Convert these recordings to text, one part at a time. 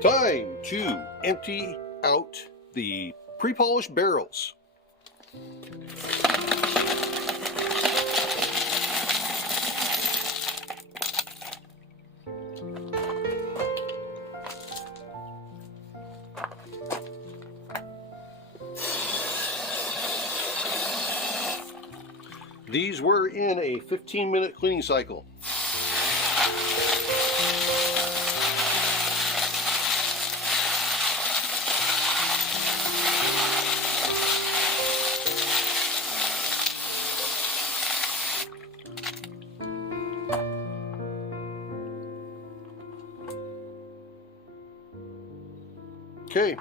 Time to empty out the pre-polished barrels. These were in a 15-minute cleaning cycle. Okay,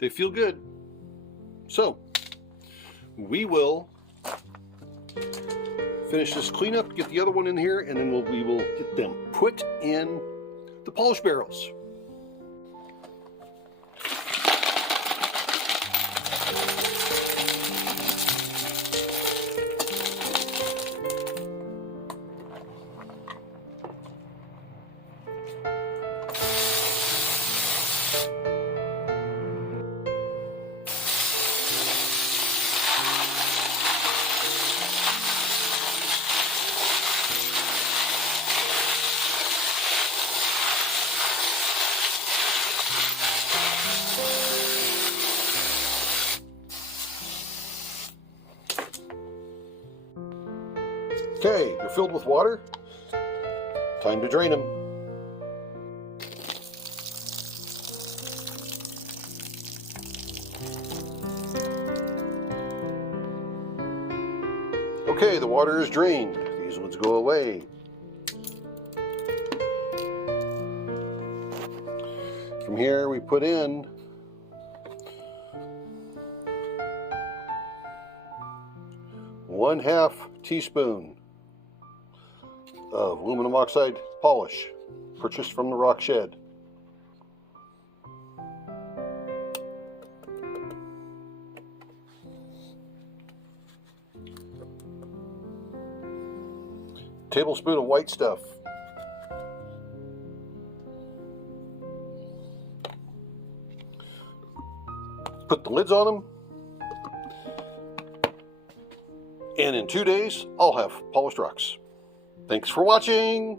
they feel good. So we will finish this cleanup, get the other one in here, and then we will get them put in the polish barrels. Okay, they're filled with water. Time to drain them. Okay, the water is drained. These ones go away. From here we put in one-half teaspoon of aluminum oxide polish purchased from the rock shed. Tablespoon of white stuff. Put the lids on them, and in 2 days I'll have polished rocks. Thanks for watching.